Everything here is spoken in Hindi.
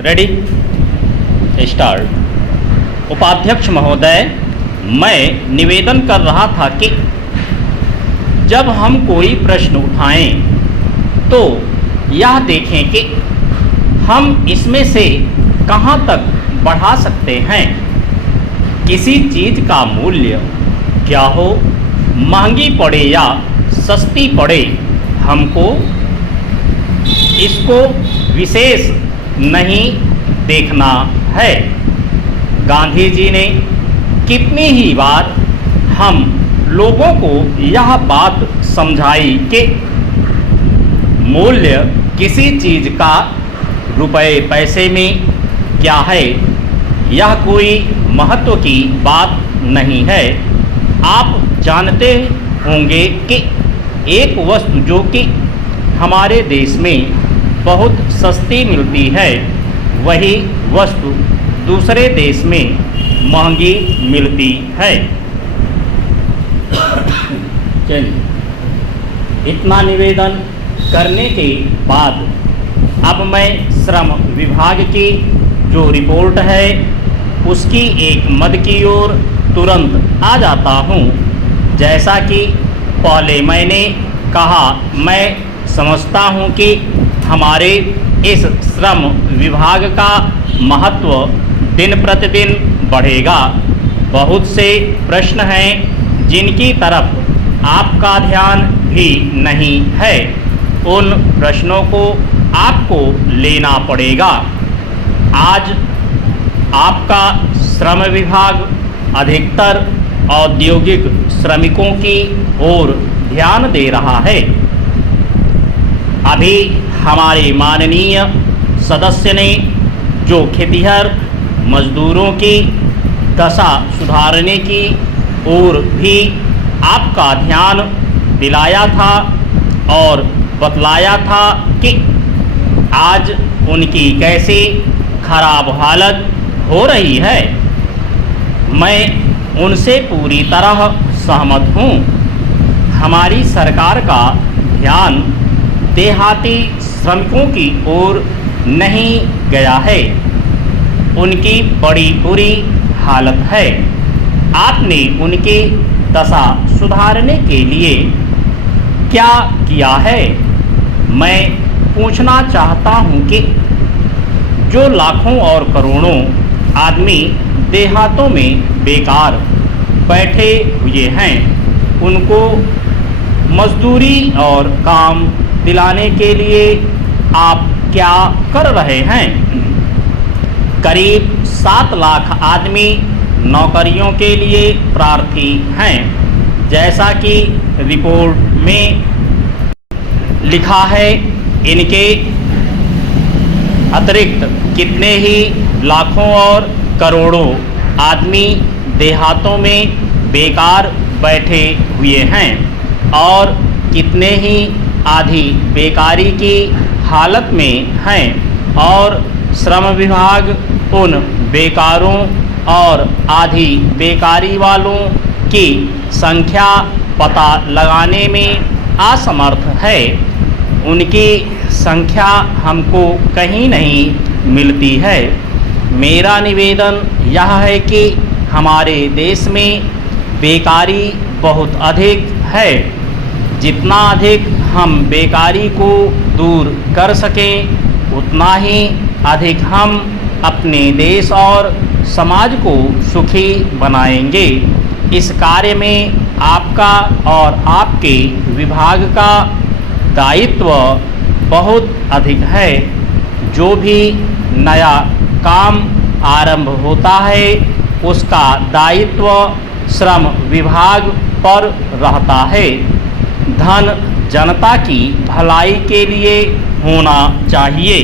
Ready start. उपाध्यक्ष महोदय, मैं निवेदन कर रहा था कि जब हम कोई प्रश्न उठाएं तो यह देखें कि हम इसमें से कहां तक बढ़ा सकते हैं। किसी चीज़ का मूल्य क्या हो, महंगी पड़े या सस्ती पड़े, हमको इसको विशेष नहीं देखना है। गांधी जी ने कितनी ही बार हम लोगों को यह बात समझाई कि मूल्य किसी चीज़ का रुपए पैसे में क्या है, यह कोई महत्व की बात नहीं है। आप जानते होंगे कि एक वस्तु जो कि हमारे देश में बहुत सस्ती मिलती है, वही वस्तु दूसरे देश में महंगी मिलती है। इतना निवेदन करने के बाद अब मैं श्रम विभाग की जो रिपोर्ट है उसकी एक मद की ओर तुरंत आ जाता हूँ। जैसा कि पहले मैंने कहा, मैं समझता हूँ कि हमारे इस श्रम विभाग का महत्व दिन प्रतिदिन बढ़ेगा। बहुत से प्रश्न हैं जिनकी तरफ आपका ध्यान भी नहीं है। उन प्रश्नों को आपको लेना पड़ेगा। आज आपका श्रम विभाग अधिकतर औद्योगिक श्रमिकों की ओर ध्यान दे रहा है। अभी हमारे माननीय सदस्य ने जो खेतिहर मजदूरों की दशा सुधारने की ओर भी आपका ध्यान दिलाया था और बतलाया था कि आज उनकी कैसी खराब हालत हो रही है। मैं उनसे पूरी तरह सहमत हूँ। हमारी सरकार का ध्यान देहाती श्रमिकों की ओर नहीं गया है। उनकी बड़ी बुरी हालत है। आपने उनकी दशा सुधारने के लिए क्या किया है? मैं पूछना चाहता हूँ कि जो लाखों और करोड़ों आदमी देहातों में बेकार बैठे हुए हैं, उनको मजदूरी और काम दिलाने के लिए आप क्या कर रहे हैं? करीब 7 लाख आदमी नौकरियों के लिए प्रार्थी हैं। जैसा कि रिपोर्ट में लिखा है, इनके अतिरिक्त कितने ही लाखों और करोड़ों आदमी देहातों में बेकार बैठे हुए हैं और कितने ही आधी बेकारी की हालत में हैं। और श्रम विभाग उन बेकारों और आधी बेकारी वालों की संख्या पता लगाने में असमर्थ है। उनकी संख्या हमको कहीं नहीं मिलती है। मेरा निवेदन यह है कि हमारे देश में बेकारी बहुत अधिक है। जितना अधिक हम बेकारी को दूर कर सकें, उतना ही अधिक हम अपने देश और समाज को सुखी बनाएंगे। इस कार्य में आपका और आपके विभाग का दायित्व बहुत अधिक है। जो भी नया काम आरंभ होता है, उसका दायित्व श्रम विभाग पर रहता है। धन जनता की भलाई के लिए होना चाहिए।